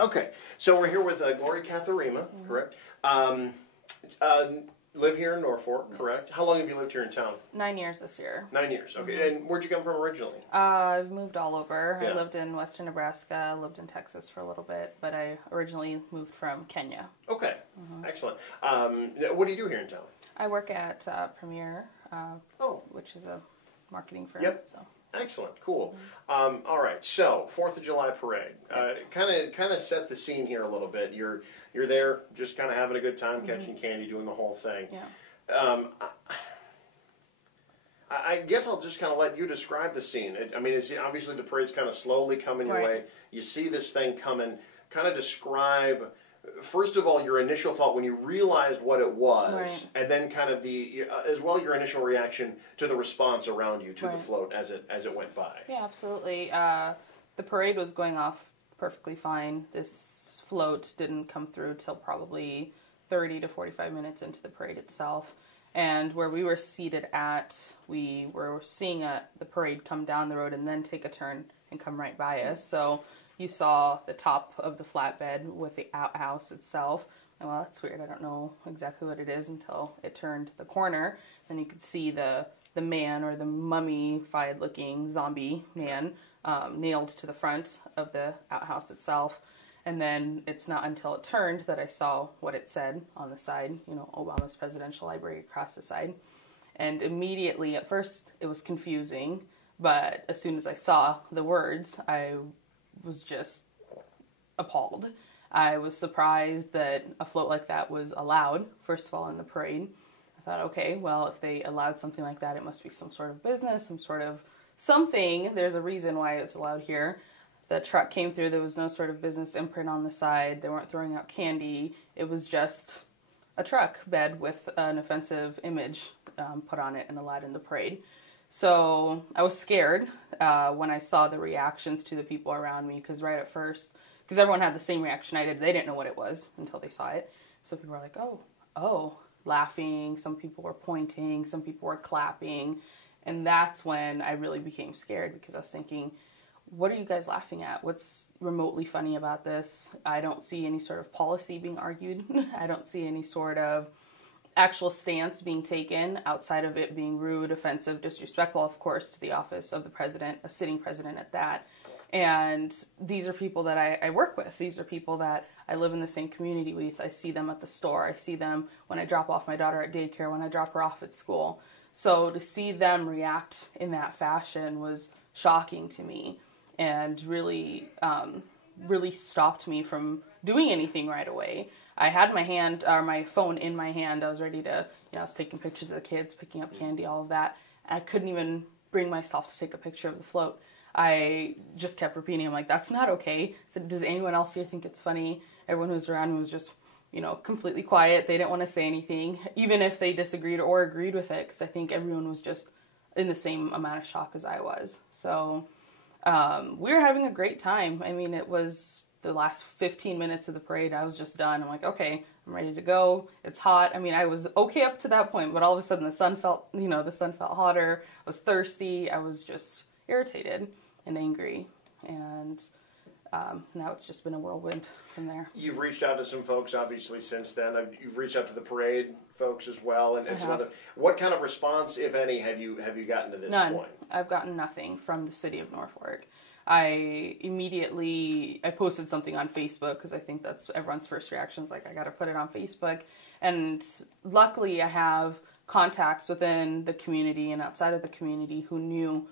Okay, so we're here with Glory Kathurima, correct? Live here in Norfolk, correct? Yes. How long have you lived here in town? 9 years this year. 9 years, okay. And where'd you come from originally? I've moved all over. Yeah. I lived in western Nebraska, lived in Texas for a little bit, but I originally moved from Kenya. Okay, excellent. What do you do here in town? I work at Premier, Oh, which is a marketing firm. Yep. So. excellent, cool. All right, so 4th of July parade. Yes. Kind of set the scene here a little bit. You're there, just kind of having a good time, catching candy, doing the whole thing. Yeah. I guess I'll just kind of let you describe the scene. It's obviously the parade's kind of slowly coming your way. You see this thing coming. Kind of describe, first of all, your initial thought when you realized what it was, and then kind of as well your initial reaction to the response around you to the float as it went by. Yeah, absolutely. The parade was going off perfectly fine. This float didn't come through till probably 30 to 45 minutes into the parade itself. And where we were seated at, we were seeing the parade come down the road and then take a turn and come right by us. So you saw the top of the flatbed with the outhouse itself. And well, that's weird. I don't know exactly what it is until it turned the corner. Then you could see the man, or the mummified looking zombie man, nailed to the front of the outhouse itself. And then it's not until it turned that I saw what it said on the side, Obama's presidential library across the side. And immediately, at first, it was confusing. But as soon as I saw the words, I was just appalled. I was surprised that a float like that was allowed, first of all, in the parade. I thought, okay, well, if they allowed something like that, it must be some sort of business, some sort of something. There's a reason why it's allowed here. The truck came through, there was no sort of business imprint on the side, they weren't throwing out candy, it was just a truck bed with an offensive image put on it and allowed in the parade. So I was scared when I saw the reactions to the people around me, because right at first, because everyone had the same reaction I did, they didn't know what it was until they saw it. So people were like, oh, laughing, some people were pointing, some people were clapping, and that's when I really became scared, because I was thinking, what are you guys laughing at? What's remotely funny about this? I don't see any sort of policy being argued. I don't see any sort of actual stance being taken outside of it being rude, offensive, disrespectful, of course, to the office of the president, a sitting president at that. And these are people that I work with. These are people that I live in the same community with. I see them at the store. I see them when I drop off my daughter at daycare, when I drop her off at school. So to see them react in that fashion was shocking to me. And really stopped me from doing anything right away. I had my phone in my hand. I was ready to, I was taking pictures of the kids, picking up candy, all of that. And I couldn't even bring myself to take a picture of the float. I just kept repeating, I'm like, that's not okay. I said, does anyone else here think it's funny? Everyone who was around me was just, completely quiet. They didn't want to say anything, even if they disagreed or agreed with it, because I think everyone was just in the same amount of shock as I was. So we were having a great time. It was the last 15 minutes of the parade. I was just done. I'm like, okay, I'm ready to go. It's hot. I was okay up to that point, but all of a sudden the sun felt hotter. I was thirsty. I was just irritated and angry. And now it's just been a whirlwind from there. You've reached out to some folks, obviously, since then. You've reached out to the parade folks as well, and some other. What kind of response, if any, have you gotten to this None. point? I've gotten nothing from the city of Norfolk. I posted something on Facebook, because I think that's everyone's first reaction is like, I got to put it on Facebook. And luckily I have contacts within the community and outside of the community who knew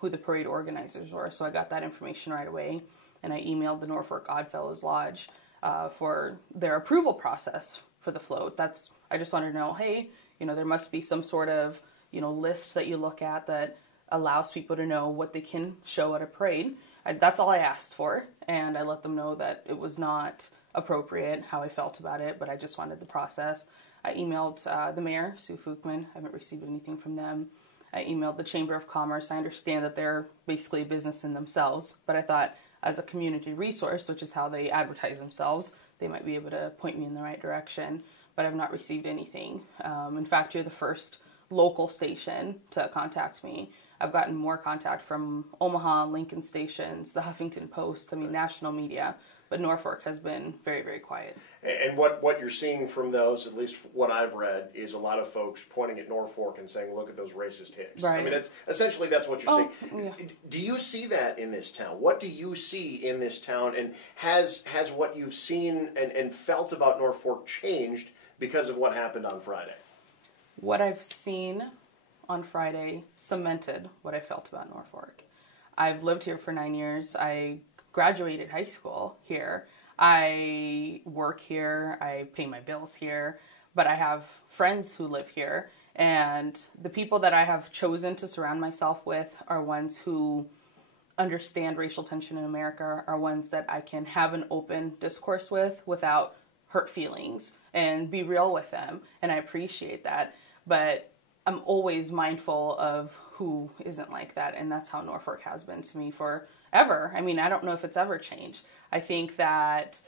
who the parade organizers were. So I got that information right away, and I emailed the Norfolk Oddfellows Lodge for their approval process for the float. I just wanted to know, hey, there must be some sort of list that you look at that allows people to know what they can show at a parade. That's all I asked for, and I let them know that it was not appropriate how I felt about it, but I just wanted the process. I emailed the mayor, Sue Fuchman. I haven't received anything from them. I emailed the Chamber of Commerce. I understand that they're basically a business in themselves, but I thought as a community resource, which is how they advertise themselves, they might be able to point me in the right direction, but I've not received anything. In fact, you're the first local station to contact me. I've gotten more contact from Omaha, Lincoln stations, the Huffington Post, national media. But Norfolk has been very, very quiet. And what you're seeing from those, at least what I've read, is a lot of folks pointing at Norfolk and saying, look at those racist hicks. Right. That's what you're seeing. Yeah. Do you see that in this town? What do you see in this town? And has what you've seen and felt about Norfolk changed because of what happened on Friday? What I've seen on Friday cemented what I felt about Norfolk. I've lived here for 9 years. I graduated high school here. I work here. I pay my bills here. But I have friends who live here. And the people that I have chosen to surround myself with are ones who understand racial tension in America, are ones that I can have an open discourse with without hurt feelings and be real with them. And I appreciate that. But I'm always mindful of who isn't like that. And that's how Norfolk has been to me forever. I don't know if it's ever changed. I think that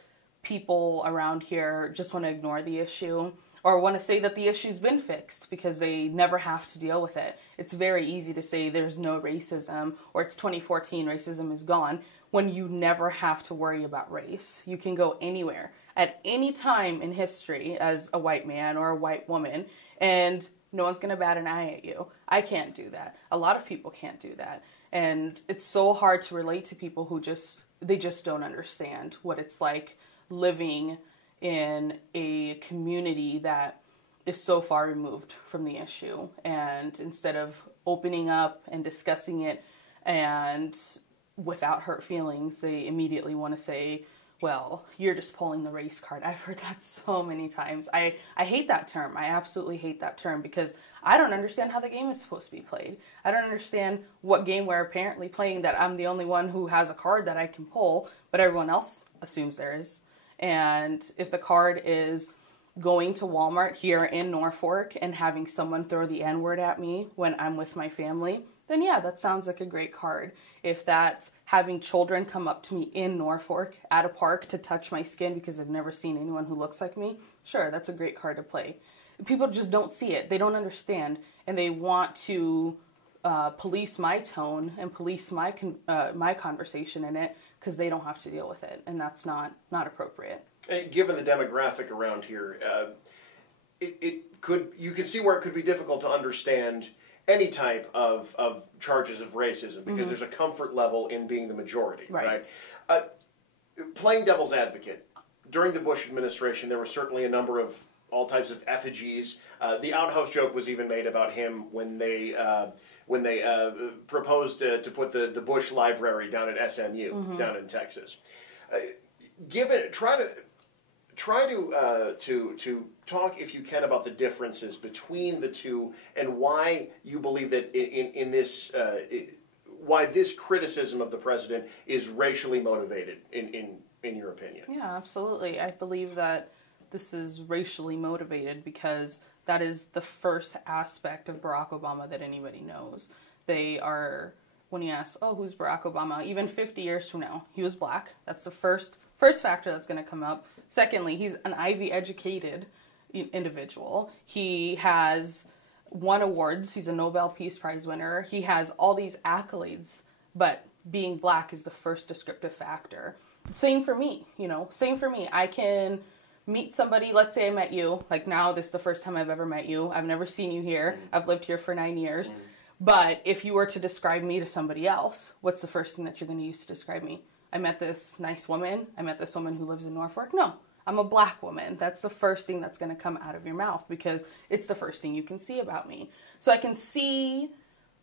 people around here just want to ignore the issue or want to say that the issue's been fixed because they never have to deal with it. It's very easy to say there's no racism or it's 2014, racism is gone, when you never have to worry about race. You can go anywhere at any time in history as a white man or a white woman, and no one's going to bat an eye at you. I can't do that. A lot of people can't do that. And it's so hard to relate to people who just don't understand what it's like living in a community that is so far removed from the issue. And instead of opening up and discussing it and without hurt feelings, they immediately want to say, well, you're just pulling the race card. I've heard that so many times. I hate that term. I absolutely hate that term because I don't understand how the game is supposed to be played. I don't understand what game we're apparently playing that I'm the only one who has a card that I can pull, but everyone else assumes there is. And if the card is going to Walmart here in Norfolk and having someone throw the N-word at me when I'm with my family, then yeah, that sounds like a great card. If that's having children come up to me in Norfolk at a park to touch my skin because they've never seen anyone who looks like me, sure, that's a great card to play. People just don't see it. They don't understand, and they want to police my tone and police my conversation in it because they don't have to deal with it, and that's not appropriate. Given the demographic around here, you could see where it could be difficult to understand any type of charges of racism because there's a comfort level in being the majority, right? Playing devil's advocate, during the Bush administration, there were certainly a number of all types of effigies. The outhouse joke was even made about him when they proposed to put the Bush Library down at SMU down in Texas. Try to talk, if you can, about the differences between the two and why you believe that why this criticism of the president is racially motivated, in your opinion. Yeah, absolutely. I believe that this is racially motivated because that is the first aspect of Barack Obama that anybody knows. They are, when you ask, oh, who's Barack Obama? Even 50 years from now, he was black. That's the first factor that's going to come up. Secondly, he's an Ivy-educated individual. He has won awards. He's a Nobel Peace Prize winner. He has all these accolades, but being black is the first descriptive factor. Same for me, Same for me. I can meet somebody, let's say I met you, like now this is the first time I've ever met you. I've never seen you here. I've lived here for 9 years. But if you were to describe me to somebody else, what's the first thing that you're going to use to describe me? I met this nice woman. I met this woman who lives in Norfolk. No, I'm a black woman. That's the first thing that's going to come out of your mouth because it's the first thing you can see about me. So I can see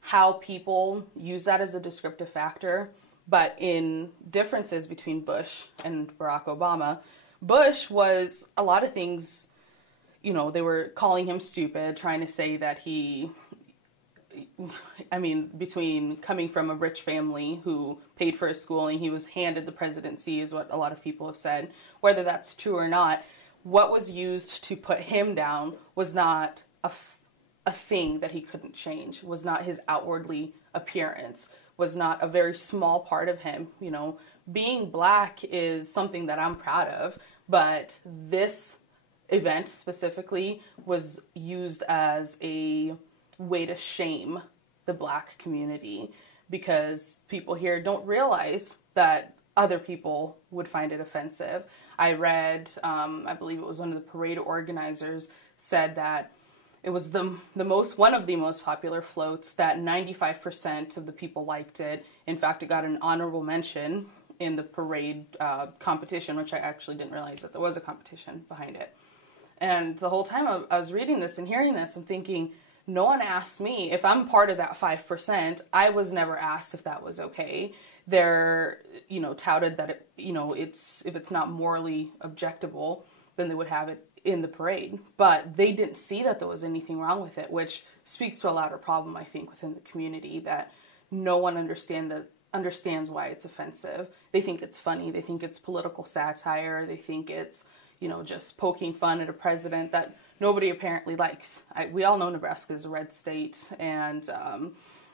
how people use that as a descriptive factor, but in differences between Bush and Barack Obama, Bush was a lot of things, they were calling him stupid, trying to say that between coming from a rich family who paid for his schooling, he was handed the presidency is what a lot of people have said. Whether that's true or not, what was used to put him down was not a thing that he couldn't change, was not his outwardly appearance, was not a very small part of him. Being black is something that I'm proud of, but this event specifically was used as a way to shame the Black community, because people here don't realize that other people would find it offensive. I read, I believe it was one of the parade organizers said that it was one of the most popular floats, that 95% of the people liked it. In fact, it got an honorable mention in the parade competition, which I actually didn't realize that there was a competition behind it. And the whole time I was reading this and hearing this, I'm thinking, no one asked me if I'm part of that 5%. I was never asked if that was okay. They're, touted that if it's not morally objectable, then they would have it in the parade. But they didn't see that there was anything wrong with it, which speaks to a louder problem, I think, within the community, that no one understands why it's offensive. They think it's funny. They think it's political satire. They think it's, just poking fun at a president that nobody apparently likes. We all know Nebraska is a red state, and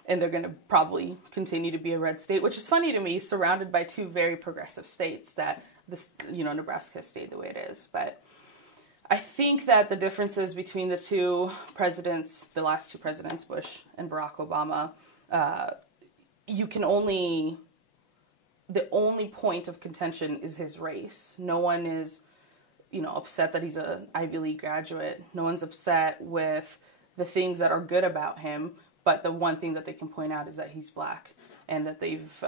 they're going to probably continue to be a red state, which is funny to me, surrounded by two very progressive states, that Nebraska has stayed the way it is. But I think that the differences between the two presidents, the last two presidents, Bush and Barack Obama, the only point of contention is his race. No one is, upset that he's an Ivy League graduate. No one's upset with the things that are good about him, but the one thing that they can point out is that he's Black, and that they've,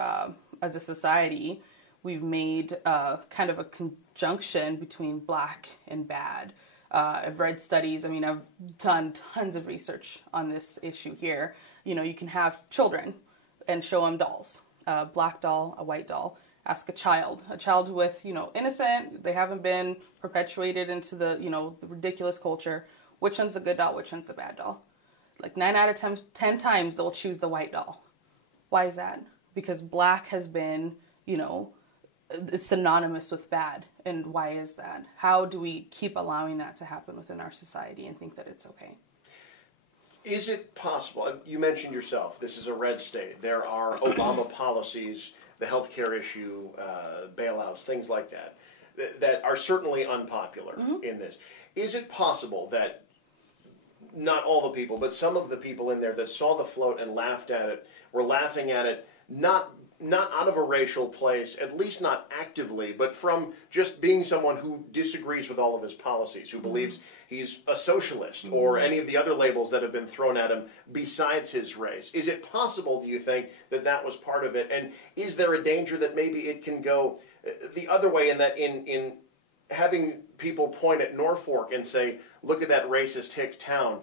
as a society, we've made kind of a conjunction between Black and bad. I've read studies. I've done tons of research on this issue here. You can have children and show them dolls, a Black doll, a white doll. Ask a child with, innocent, they haven't been perpetuated into the, the ridiculous culture. Which one's a good doll? Which one's a bad doll? Like 9 out of 10 times they'll choose the white doll. Why is that? Because Black has been, synonymous with bad. And why is that? How do we keep allowing that to happen within our society and think that it's okay? Is it possible, you mentioned yourself, this is a red state. There are Obama policies, the healthcare issue, bailouts, things like that, that are certainly unpopular in this. Is it possible that not all the people, but some of the people in there that saw the float and laughed at it, were laughing at it, not out of a racial place, at least not actively, but from just being someone who disagrees with all of his policies, who believes he's a socialist, or any of the other labels that have been thrown at him besides his race? Is it possible, do you think, that that was part of it? And is there a danger that maybe it can go the other way, in that in having people point at Norfolk and say, look at that racist hick town,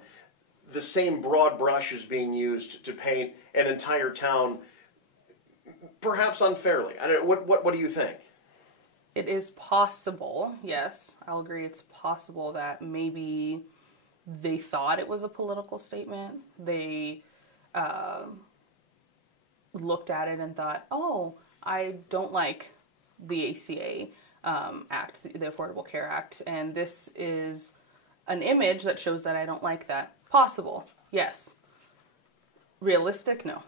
the same broad brush is being used to paint an entire town perhaps unfairly? I don't know, what do you think? It is possible, yes. I'll agree it's possible that maybe they thought it was a political statement. They looked at it and thought, oh, I don't like the ACA Act, the Affordable Care Act, and this is an image that shows that I don't like that. Possible, yes. Realistic, no.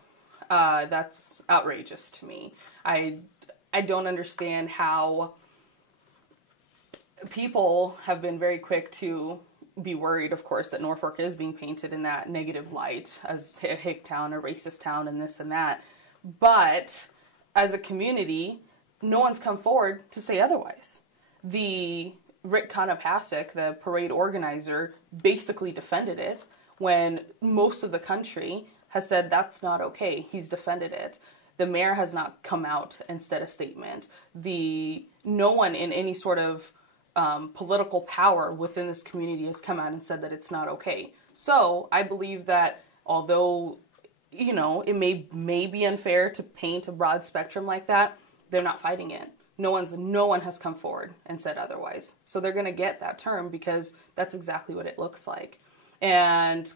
That's outrageous to me. I don't understand how people have been very quick to be worried, of course, that Norfolk is being painted in that negative light as a hick town, a racist town, and this and that. But as a community, no one's come forward to say otherwise. The Rick Konopasek, the parade organizer, basically defended it when most of the country has said that's not okay. He's defended it. The mayor has not come out and said a statement. No one in any sort of political power within this community has come out and said that it's not okay. So I believe that although, it may be unfair to paint a broad spectrum like that, they're not fighting it. No one has come forward and said otherwise. So they're going to get that term because that's exactly what it looks like. And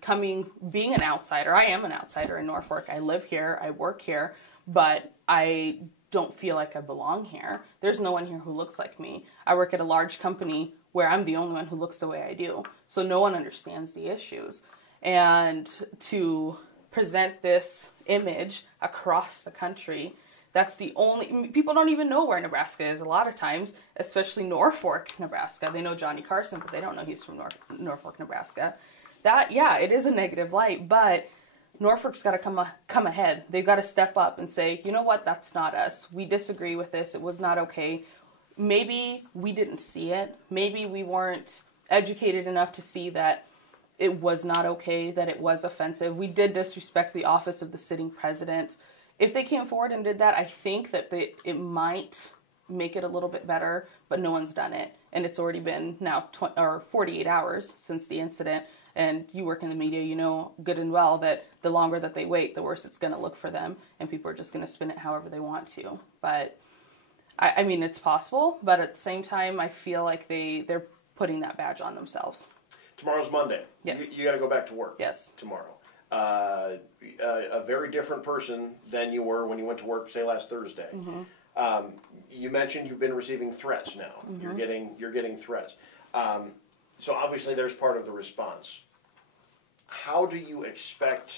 being an outsider, I am an outsider in Norfolk. I live here, I work here, but I don't feel like I belong here. There's no one here who looks like me. I work at a large company where I'm the only one who looks the way I do. So no one understands the issues. And to present this image across the country, that's the only, people don't even know where Nebraska is a lot of times, especially Norfolk, Nebraska. They know Johnny Carson, but they don't know he's from Norfolk, Nebraska. That, yeah, it is a negative light, but Norfolk's got to come ahead. They've got to step up and say, you know what, that's not us. We disagree with this. It was not okay. Maybe we didn't see it. Maybe we weren't educated enough to see that it was not okay, that it was offensive. We did disrespect the office of the sitting president. If they came forward and did that, I think that it might make it a little bit better, but no one's done it. And it's already been now 48 hours since the incident. And you work in the media, you know good and well that the longer that they wait, the worse it's going to look for them. And people are just going to spin it however they want to. But, I mean, it's possible. But at the same time, I feel like they're putting that badge on themselves. Tomorrow's Monday. Yes. You got to go back to work. Yes. Tomorrow. A very different person than you were when you went to work, say, last Thursday. Mm-hmm. You mentioned you've been receiving threats now. Mm-hmm. You're getting threats. So obviously there's part of the response. How do you expect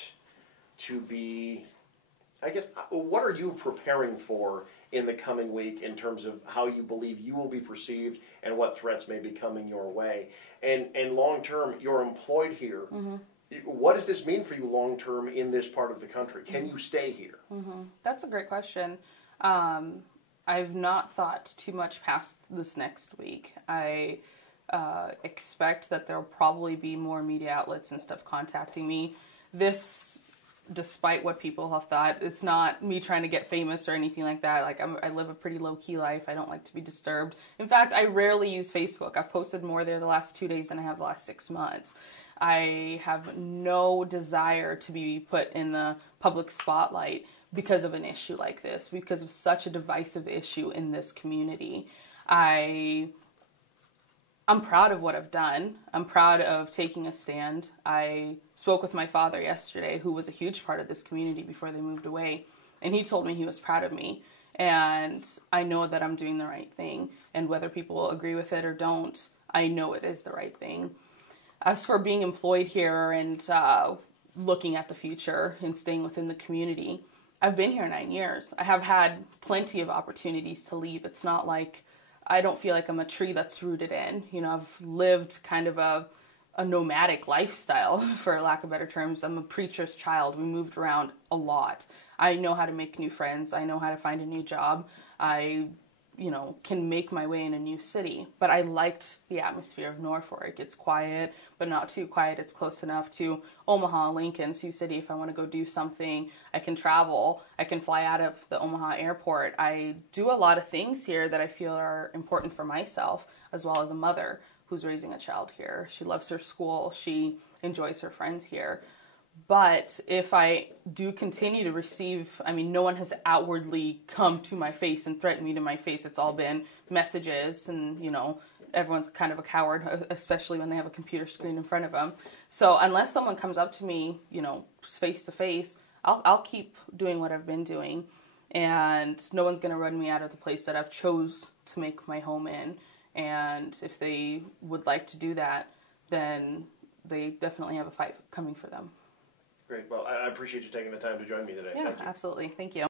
to be, I guess, what are you preparing for in the coming week in terms of how you believe you will be perceived and what threats may be coming your way? And long term, you're employed here. Mm-hmm. What does this mean for you long term in this part of the country? Can you stay here? Mm-hmm. That's a great question. I've not thought too much past this next week. I expect that there'll probably be more media outlets and stuff contacting me. This, despite what people have thought, it's not me trying to get famous or anything like that. Like I live a pretty low-key life. I don't like to be disturbed. In fact, I rarely use Facebook. I've posted more there the last 2 days than I have the last 6 months. I have no desire to be put in the public spotlight because of an issue like this, because of such a divisive issue in this community. I'm proud of what I've done. I'm proud of taking a stand. I spoke with my father yesterday, who was a huge part of this community before they moved away, and he told me he was proud of me. And I know that I'm doing the right thing, and whether people agree with it or don't, I know it is the right thing. As for being employed here and looking at the future and staying within the community, I've been here 9 years. I have had plenty of opportunities to leave. It's not like I don't feel like I'm a tree that's rooted in. You know, I've lived kind of a nomadic lifestyle, for lack of better terms. I'm a preacher's child. We moved around a lot. I know how to make new friends. I know how to find a new job. I, can make my way in a new city. But I liked the atmosphere of Norfolk. It's quiet, but not too quiet. It's close enough to Omaha, Lincoln, Sioux City. If I want to go do something, I can travel. I can fly out of the Omaha airport. I do a lot of things here that I feel are important for myself, as well as a mother who's raising a child here. She loves her school. She enjoys her friends here. But if I do continue to receive, no one has outwardly come to my face and threatened me to my face. It's all been messages and, everyone's kind of a coward, especially when they have a computer screen in front of them. So unless someone comes up to me, face to face, I'll keep doing what I've been doing. And no one's going to run me out of the place that I've chose to make my home in. And if they would like to do that, then they definitely have a fight coming for them. Great. Well, I appreciate you taking the time to join me today. Yeah, absolutely. Thank you.